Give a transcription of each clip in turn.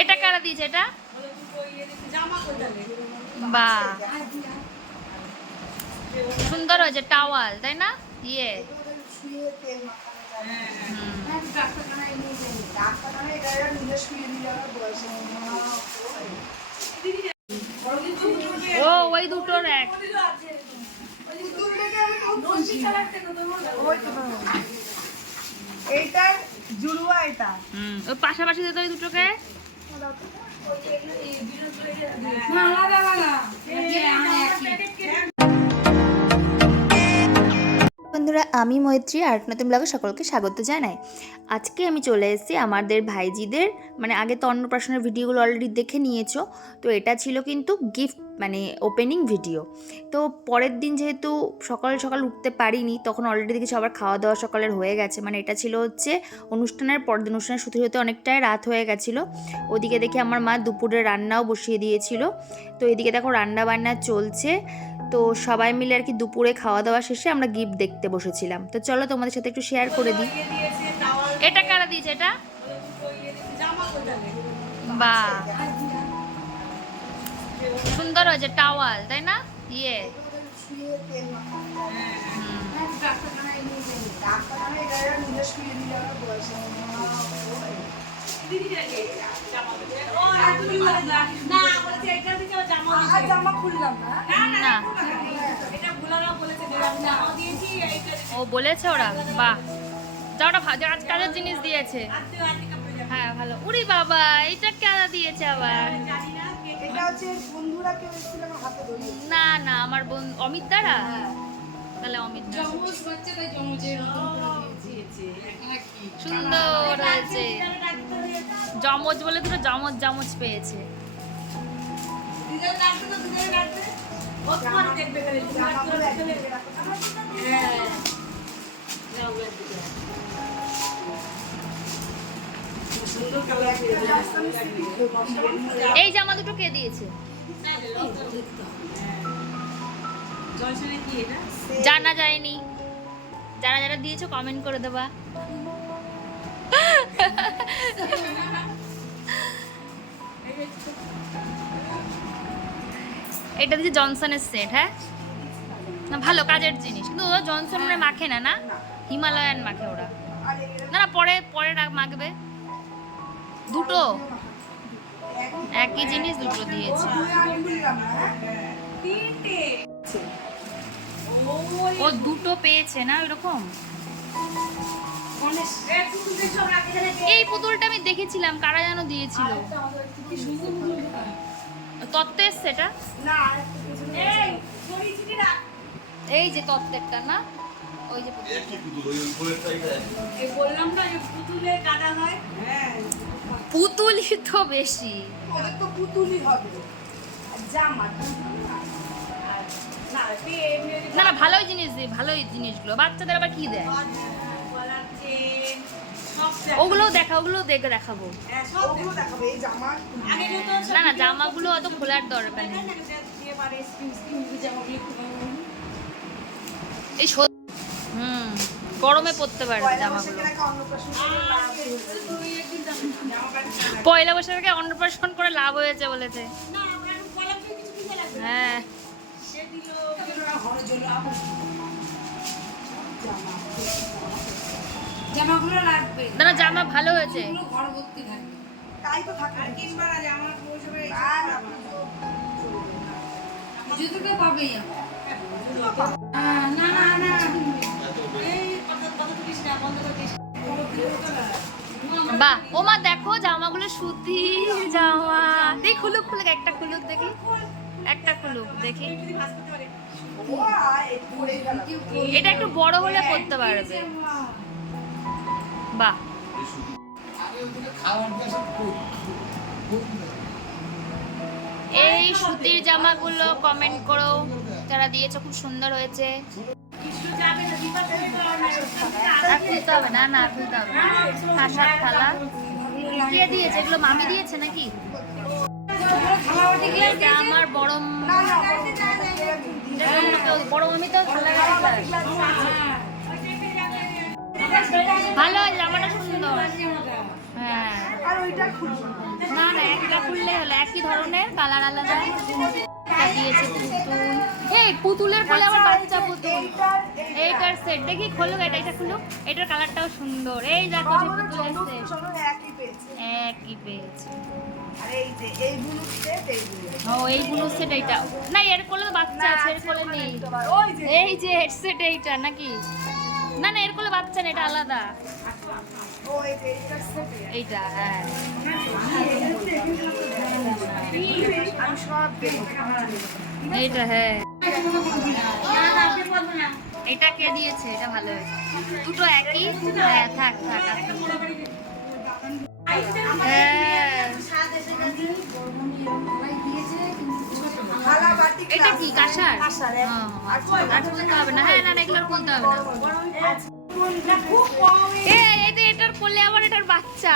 এটা কারা দিয়েছে এটা? বাহ, সুন্দর হয়েছে টাওয়াল, তাই না? ইয়ে ও ওই দুটোর এক। এইটা জুড়ুয়া, এটা ওই পাশাপাশি দিতে ওই দুটোকে। বন্ধুরা, আমি মৈত্রী আর নতুন ব্লগে সকলকে স্বাগত জানাই। আজকে আমি চলে এসেছি আমাদের ভাইজিদের, মানে আগে তো অন্নপ্রাশনের ভিডিওগুলো অলরেডি দেখে নিয়েছো, তো এটা ছিল কিন্তু গিফট মানে ওপেনিং ভিডিও। তো পরের দিন যেহেতু সকাল সকাল উঠতে পারিনি, তখন অলরেডি দেখি সবার খাওয়া দাওয়া সকালের হয়ে গেছে। মানে এটা ছিল হচ্ছে অনুষ্ঠানের পরের দিন, অনুষ্ঠানের শুরু হতে অনেকটাই রাত হয়ে গেছিলো। ওদিকে দেখি আমার মা দুপুরে রান্নাও বসিয়ে দিয়েছিল। তো এদিকে দেখো রান্না বান্না চলছে। তো সবাই মিলে আর কি দুপুরে খাওয়া দাওয়া শেষে আমরা গিফট দেখতে বসেছিলাম। তো চলো তোমাদের সাথে একটু শেয়ার করে দিই। এটা কারা দিয়েছে এটা? বাহ, সুন্দর হয়েছে টাওয়াল, তাই না? ইয়ে ও বলেছে ওরা। বাহ, যাওটা আজ কাজের জিনিস দিয়েছে। হ্যাঁ ভালো। উরি বাবা, এটা কারা দিয়েছে আবার? না না, আমার বন্ধু অমিত দ্বারা। তাহলে অমিত সুন্দর হয়েছে। জমজ বলে দুটো জমজ জমজ পেয়েছে। এই জামা দুটো কে দিয়েছে? জানা যায়নি। যারা যারা দিয়েছো কমেন্ট করে দেবা। এটা দিচ্ছে জনসনের সেট। হ্যাঁ না, ভালো কাজের জিনিস, কিন্তু ওরা জনসন মানে মাখে না, না হিমালয়ান মাখে ওরা। না না, পরে পরে মাখবে। দুটো একই জিনিস দুটো দিয়েছে। ও দুটো পেয়েছে না ওইরকম। এই পুতুলটা আমি দেখেছিলাম, কারা যেন দিয়েছিল। তত্ত্ব এসছে এটা। এই যে তত্ত্বেরটা না, ওই যে পুতুলই তো বেশি। না না, ভালোই জিনিস দিয়ে, ভালোই জিনিসগুলো। বাচ্চাদের আবার কি দেয় ওগুলো দেখা, ওগুলো দেখে দেখাবো। না না, জামাগুলো অত খোলার দরকার নেই। এই গরমে পরতে পারবে জামাগুলো। পয়লা বৈশাখে অন্নপ্রাশন করে লাভ হয়েছে বলেছে। হ্যাঁ জামাগুলো লাগবে না, জামা ভালো হয়েছে। তাই তো থাকে আর কিনবা না জামা পৌঁছবে। জুতোটা পাবেই না না না, এই কত কিছু না বন্ধ করে দিস। বাহ, ও মা দেখো জামাগুলো সুতির জামা। দেখি খুলুক খুলুক, একটা খুলুক দেখি, একটা খুলুক দেখি। এটা একটু বড় হলে পরতে পারবে। বাহ, এই সুতির জামাগুলো কমেন্ট করো যারা দিয়েছো, খুব সুন্দর হয়েছে। আর খুলতে হবে না, না খুলতে হবে না। কাঁসার থালা কে দিয়েছে? এগুলো মামি দিয়েছে নাকি? এটা আমার বড় মামি তো ভালো হয়, জামাটা সুন্দর। সুন্দর। হ্যাঁ আর ওইটা খুলবো না না একটা খুললে হলো, একই ধরনের কালার আলাদা। এটা দিয়েছে পুতুল, এই পুতুলের কোলে আবার বাচ্চা পুতুল। এইটার সেট দেখি, খোলো এটা, এটা খুলো। এটার কালারটাও সুন্দর। এই দেখো যে পুতুলের সেট একই পেয়েছে। একই পেয়েছে। আর এই যে এই ব্লু সেট, এই ব্লু ও এই ব্লু সেট এইটা না, এর কোলে তো বাচ্চা আছে, এর কোলে নেই। ওই যে এই যে হেড সেট এইটা নাকি? না না এর কোলে বাচ্চা না, এটা আলাদা। ওই যে এইটা সেট এইটা হ্যাঁ আমি সব দেখবো। এইটা হ্যাঁ। এটা কে দিয়েছে? এটা ভালো হয়েছে, দুটো একই। হ্যাঁ থাক থাক আর কি। হ্যাঁ থালা বাটি এটা কি কাঁসার? কাঁসার, হ্যাঁ, আর খুলতে হবে না। হ্যাঁ না না এগুলো আর খুলতে হবে না। খুব কম এটা এটার কোলে আবার এটার বাচ্চা।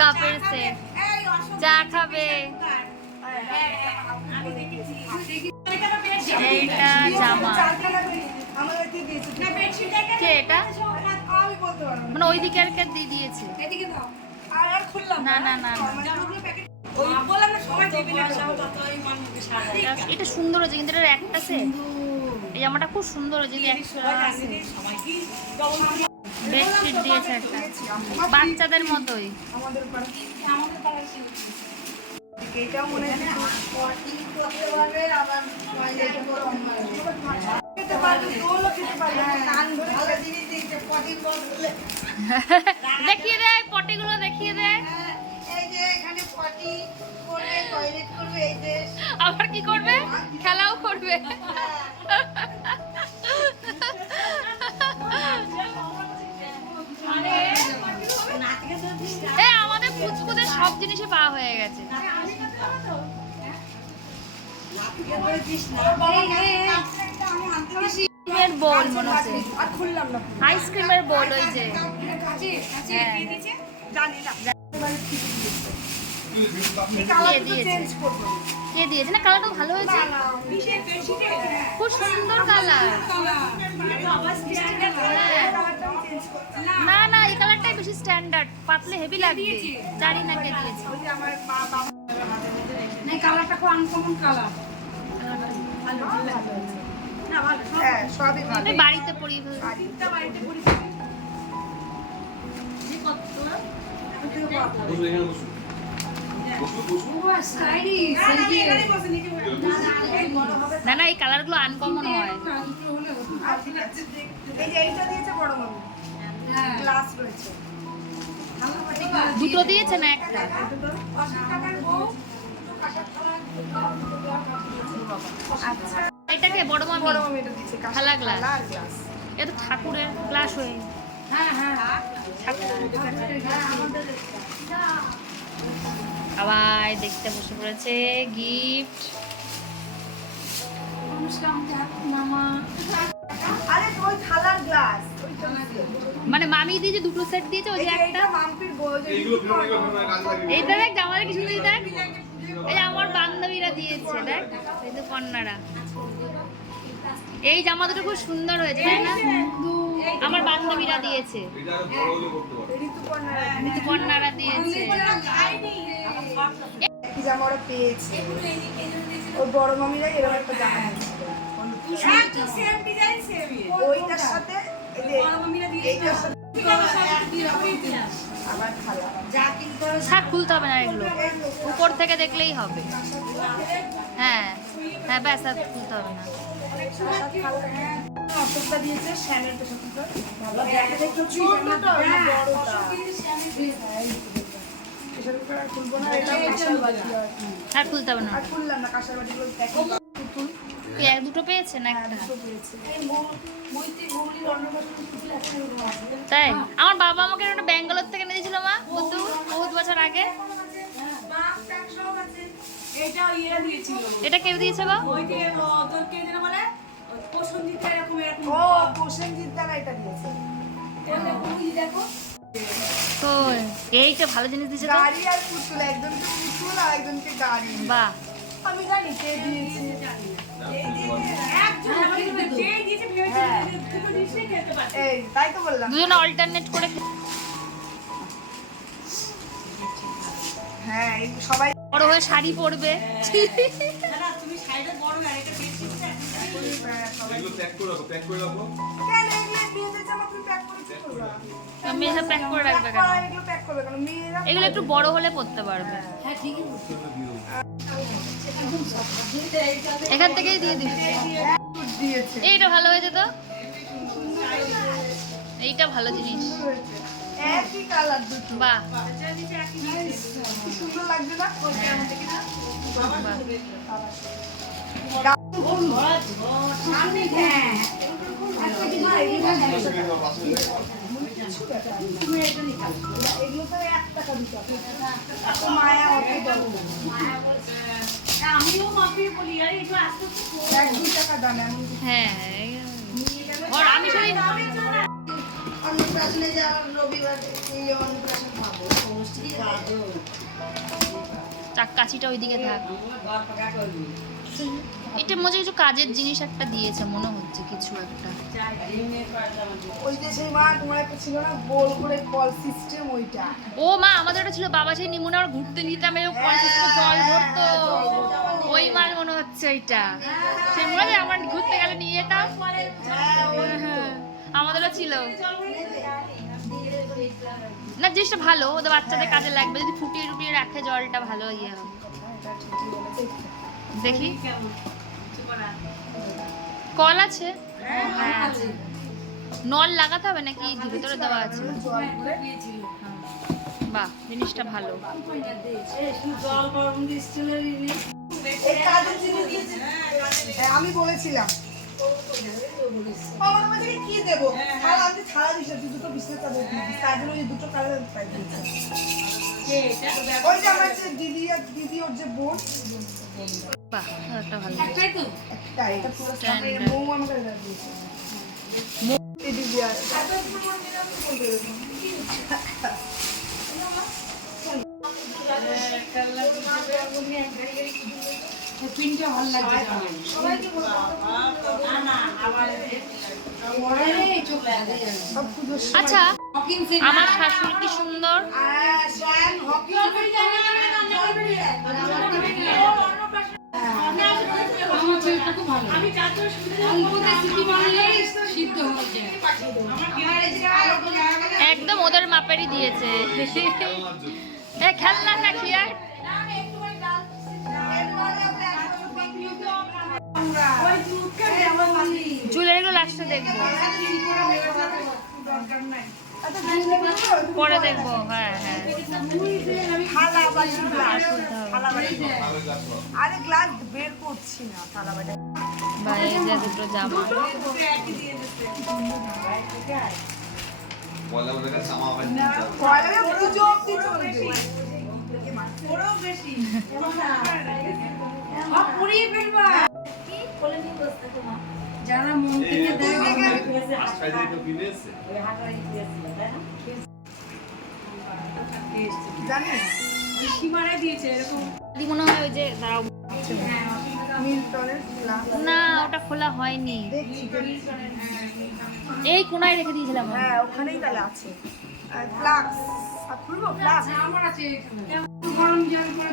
কাপের সেট, চা খাবে। এইটা জামা। কে এটা? মানে ওই দিকে আর কে দিয়ে দিয়েছে? না না না না। এটা সুন্দর হয়েছে কিন্তু এটার একটা সেট। এই জামাটা খুব সুন্দর হয়েছে কিন্তু একটা আছে। বেডশিট দিয়েছে একটা, বাচ্চাদের মতোই। এটাও মনে হয় করতে পারবে, আবার খেতে পারবে, দোলও খেতে পারবে। কান ধরে ভালো জিনিস দিয়েছে, পটির বদলে। দেখিয়ে দে পটিগুলো, দেখিয়ে দে। এই যে এখানে পটি করবে, টয়লেট করবে, এই যে আবার কি করবে? খেলাও করবে। আমাদের পুচকুদের সব জিনিসই পাওয়া হয়ে গেছে। আইসক্রিমের বোল মনে হচ্ছে, আর খুললাম না। আইসক্রিমের বোল ওই যে। হ্যাঁ। জানি না। কে দিয়েছে? চেঞ্জ করবো। কে দিয়েছে? না কালারটা ভালো হয়েছে, খুব সুন্দর কালার। না না এই কালারটাই বেশি স্ট্যান্ডার্ড, পাতলে হেভি লাগবে। জানি না কে দিয়েছে। ওই যে আমার বাবা কালারটা খুব আনকমন কালার। হ্যাঁ সবই ভালো। আমি বাড়িতে পরি ফেলবো। বাড়িতে বাড়িতে পরি। না না এই কালারগুলো আনকমন হয়। এই যে এইটা দিয়েছে বড় মামি, গ্লাস রয়েছে। দুটো দিয়েছে না একটা? আচ্ছা এটাকে বড় মামি বড় মামি এটা দিয়েছে, থালা গ্লাস। থালা আর গ্লাস। এটা তো ঠাকুরের গ্লাস হয়ে। সবাই দেখতে বসে পড়েছে গিফট। আরে ওই থালার গ্লাস, মানে মামি দিয়েছে দুটো সেট দিয়েছে, ওই যে একটা। এটা মাম্পির বউ যে এইটা দেখ জামাটা কি সুন্দর দেখ। এই যে আমার বান্ধবীরা দিয়েছে দেখ, এই তো কন্যারা। এই জামা দুটো খুব সুন্দর হয়েছে তাই না? আমার বান্ধবীরা দিয়েছে, ঋতুপর্ণারা দিয়েছে। কি জামা ওরা পেয়েছে, ওর বড় মামিরা এরকম একটা জামা ওইটার সাথে এইটার সাথে আবার থালা। শাক খুলতে হবে না, এগুলো উপর থেকে দেখলেই হবে। হ্যাঁ হ্যাঁ ব্যাস আর খুলতে হবে না। অশোকটা দিয়েছে শ্যামেলটা খুলবো না, এটা কাঁসার বাটি আর খুলতে হবে না। আর খুললাম না, কাঁসার বাটিগুলো দেখো পুতুল দুটো পেয়েছে না একটা? পেয়েছে। তাই আমার বাবা আমাকে একটা ব্যাঙ্গালোর থেকে এনে দিয়েছিল মা, বহুত বছর আগে। এটা কেউ দিয়েছে বা? ও প্রসেনজিৎ দ্বারা এটা দিয়েছে। তো এইটা ভালো জিনিস দিয়েছে তো। গাড়ি আর পুতুল, একজনকে পুতুল আর একজনকে গাড়ি। বাহ আমি জানি কে দিয়েছে। এই তাই তো বললাম। দুজনে অল্টারনেট করে হ্যাঁ এই সবাই বড় হয়ে শাড়ি পরবে। এগুলো প্যাক করে রাখো, প্যাক করে রাখো। কেন এগুলো মেয়েদের জামা তুমি প্যাক করে কি করবা? মেয়েরা প্যাক করে রাখবে কেন? এগুলো প্যাক করবে কেন? মেয়েরা এগুলো একটু বড় হলে পরতে পারবে। এখান থেকেই দিয়ে দিবি। দিয়েছে। এইটা ভালো হয়েছে তো, এইটা ভালো জিনিস। একই কালার দুটো। বাহ কি সুন্দর লাগছে না? এগুলো তো 1 টাকা দিতে হবে। এত মায়া অত দাম। আমিও মাপিয়ে বলি আর একটু আস্তে 1-2 টাকা দাম এমন কিছু। হ্যাঁ আর আমি শুনি অন্নপ্রাশনে যাওয়ার রবিবারে এই অন্নপ্রাশন খাবো। কাছিটা ওইদিকে থাক। এটা মনে হচ্ছে কিছু কাজের জিনিস একটা দিয়েছে, মনে হচ্ছে কিছু একটা। ওই যে সেই মা তোমার একটা ছিল না গোল করে কল সিস্টেম ওইটা। ও মা আমাদের ওটা ছিল, বাবা সেই নিমুনে আমরা ঘুরতে নিতাম, এরকম কল সিস্টেমে জল ভরতো। ওই মার মনে হচ্ছে ওইটা। সে মনে হয় আমরা ঘুরতে গেলে নিয়ে যেতাম। হ্যাঁ, আমাদেরও ছিল না। জিনিসটা ভালো, ওদের বাচ্চাদের কাজে লাগবে। যদি ফুটিয়ে টুটিয়ে রাখে জলটা ভালো ইয়ে হবে। দেখি কল আছে? হ্যাঁ আছে। নল লাগাতে হবে নাকি ভিতরে দেওয়া আছে? বাহ জিনিসটা ভালো। জল গরম দিচ্ছিল এই কাজের জিনিস দিয়েছে। হ্যাঁ, আমি বলেছিলাম আমার মধ্যে কি দেব? ছাড়া আমি ছাড়া দিছি দুটো বিস্কুট চাদর দিয়েছি। কাজের ওই দুটো কালার পাই দিয়েছি। ওই যে আমার যে দিদি ওর যে বোন বাহ একটা ভালো। একটাই তো একটা এটা পুরো সামনে Standard. মৌ আমাকে এটা দিয়েছে। দিদি দিয়া পিনটা ভালো লাগছে সবাইকে বলবো না না আবার চোখ লাগে সব পুজো আচ্ছা আমার শাশুড়ি কি সুন্দর। শ্যাম হকি আমার ছেলেটা খুব ভালো আমি চাচুর সুবিধা অল্পতে সিটি বানালেই সিদ্ধ হয়ে যায় একদম ওদের মাপেরই দিয়েছে। এ খেলনা নাকি আর? জুয়েলারিগুলো লাস্টে দেখবো, পরে দেখবো। হ্যাঁ হ্যাঁ থালা বাটি গ্লাস শুনতে হবে। থালা বাটি আরে গ্লাস বের করছি না থালা বাটি বা এই যে দুটো জামা। পয়লা বৈশাখের জামা হয় পয়লা পুজো অবধি চলবে পুড়িয়ে ফেলবা যারা মন থেকে দেয় আজকাল যে তো কিনে এসেছে জানিস সীমারে দিয়েছে এরকম দি মনে হয় ওই যে দাঁড়াও, মিল্টনের গ্লাস না ওটা খোলা হয়নি, দেখছি এই কোনায় রেখে দিয়েছিলাম আমি। হ্যাঁ ওখানেই তাহলে আছে ফ্লাক্স খুলবো ফ্লাক্স আমার আছে গরম জল করে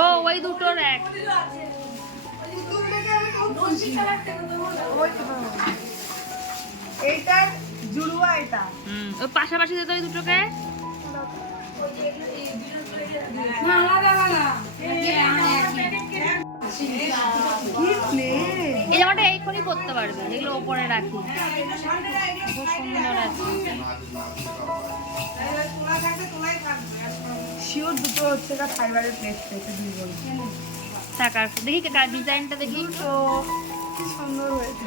ও ওই দুটোর এক। এইটার জুড়ুয়া এটা ওই পাশাপাশি দিতে ওই দুটোকে। না আলাদা আলাদা এই জামাটা এইখনই পরতে পারবে, যেগুলো ওপরে রাখি খুব সুন্দর আছে। শিওর দুটো হচ্ছে ফাইবারের প্লেট পেয়েছে দুই বোন টাকার দেখি ডিজাইনটা দেখি। তো কি সুন্দর হয়েছে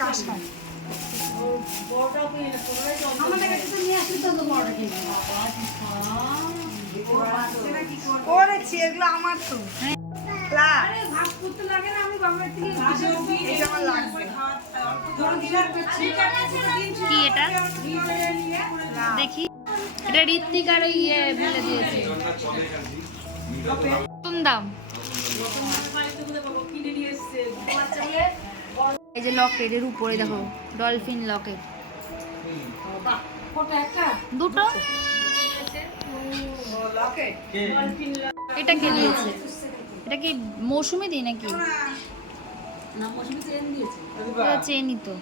কাঁসা আমাদের কাছে তো নিয়ে আসলে তো বড় কিনে করেছি এগুলো আমার তো ভাগ করতে লাগে না আমি বাবার থেকে এটা আমার লাগবে কি এটা দেখি, এটা ঋত্বিকার ওই ইয়ে ফেলে দিয়েছে। নতুন দাম। এই যে লকেট, এর উপরে দেখো ডলফিন লকেট, দুটো। এটা কে দিয়েছে? এটা কি মৌসুমি দি নাকি? চেনই তো।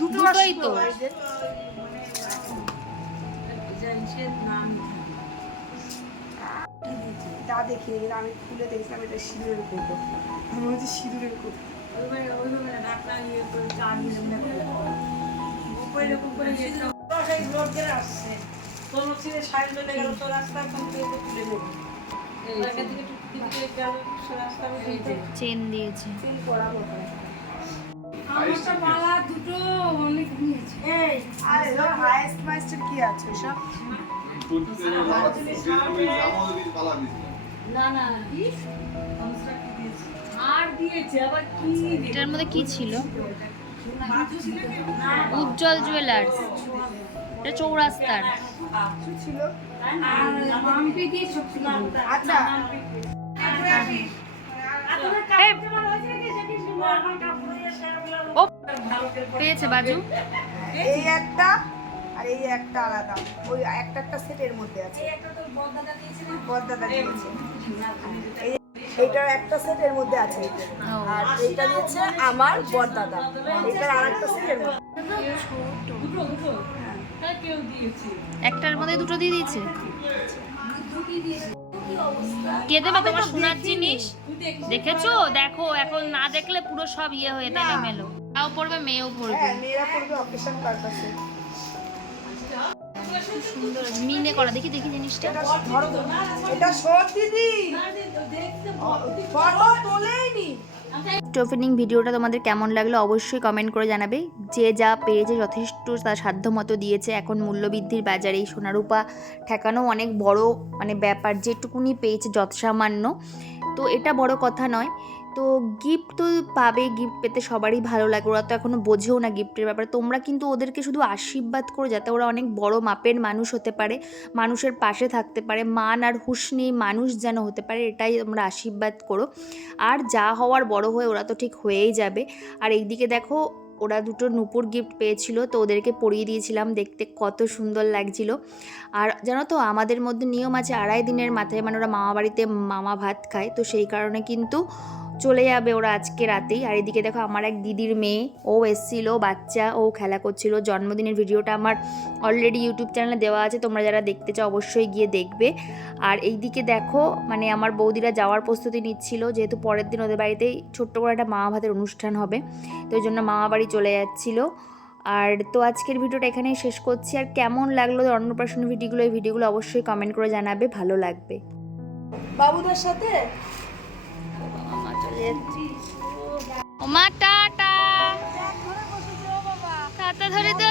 দুটোই তো। তা দেখি আমি খুলে দেখলাম এটা সিঁদুরের কৌটো। আমি বলছি সিঁদুরের কৌটো। চেন দিয়েছে। মালা দুটো অনেক নিয়েছে। হাইয়েস্ট মাইস্টের কি আছে সব? না না আর দিয়েছে আবার কি এটার মধ্যে কি ছিল? উজ্জ্বল জুয়েলার্স, এটা চৌরাস্তার। ছিল আর মাম্পি দিয়ে সব ছিল। আচ্ছা ও পেয়েছে বাজু। এই একটা আর এই একটা আলাদা, ওই একটা একটা সেটের মধ্যে আছে। বড়দাদা দিয়েছে। এইটার একটা সেটের মধ্যে আছে আর এইটা দিয়েছে আমার বড়দাদা। এইটার আরেকটা সেটের মধ্যে। একটার মধ্যে দুটো দিয়ে দিয়েছে। কে দেবে তোমার সোনার জিনিস? দেখেছো? দেখো এখন না দেখলে পুরো সব ইয়ে হয়ে তাহলে মেলো। তাও পড়বে, মেয়েও পড়বে। হ্যাঁ, মেয়েরা পড়বে অকেশন পারপাসে। সুন্দর মিনে করা, দেখি দেখি জিনিসটা। এটা ধরো তো। এটা সর দিদি। ফটো তোলেইনি। ওপেনিং ভিডিওটা তোমাদের কেমন লাগলো অবশ্যই কমেন্ট করে জানাবে। যে যা পেরেছে যথেষ্ট তার সাধ্য মতো দিয়েছে। এখন মূল্যবৃদ্ধির বাজারে এই সোনারূপা ঠেকানো অনেক বড় মানে ব্যাপার, যেটুকুনি পেয়েছে যৎসামান্য, তো এটা বড় কথা নয়। তো গিফট তো পাবে, গিফট পেতে সবারই ভালো লাগে, ওরা তো এখনও বোঝেও না গিফটের ব্যাপারে। তোমরা কিন্তু ওদেরকে শুধু আশীর্বাদ করো যাতে ওরা অনেক বড় মাপের মানুষ হতে পারে, মানুষের পাশে থাকতে পারে, মান আর হুঁশ নিয়ে মানুষ যেন হতে পারে, এটাই তোমরা আশীর্বাদ করো। আর যা হওয়ার বড় হয়ে ওরা তো ঠিক হয়েই যাবে। আর এইদিকে দেখো ওরা দুটো নূপুর গিফট পেয়েছিল, তো ওদেরকে পরিয়ে দিয়েছিলাম, দেখতে কত সুন্দর লাগছিল। আর জানো তো আমাদের মধ্যে নিয়ম আছে 2.5 দিনের মাথায় মানে ওরা মামা বাড়িতে মামা ভাত খায়, তো সেই কারণে কিন্তু চলে যাবে ওরা আজকে রাতেই। আর এদিকে দেখো আমার এক দিদির মেয়ে, ও এসছিল, বাচ্চা, ও খেলা করছিল। জন্মদিনের ভিডিওটা আমার অলরেডি ইউটিউব চ্যানেলে দেওয়া আছে, তোমরা যারা দেখতে চাও অবশ্যই গিয়ে দেখবে। আর এইদিকে দেখো মানে আমার বৌদিরা যাওয়ার প্রস্তুতি নিচ্ছিল, যেহেতু পরের দিন ওদের বাড়িতেই ছোট্ট করে একটা মামা ভাতের অনুষ্ঠান হবে, তো ওই জন্য মামা বাড়ি চলে যাচ্ছিলো। আর তো আজকের ভিডিওটা এখানেই শেষ করছি। আর কেমন লাগলো অন্নপ্রাশন ভিডিওগুলো, এই ভিডিওগুলো অবশ্যই কমেন্ট করে জানাবে, ভালো লাগবে। বাবুদের সাথে ওমা টাটা, টাটা ধরে তো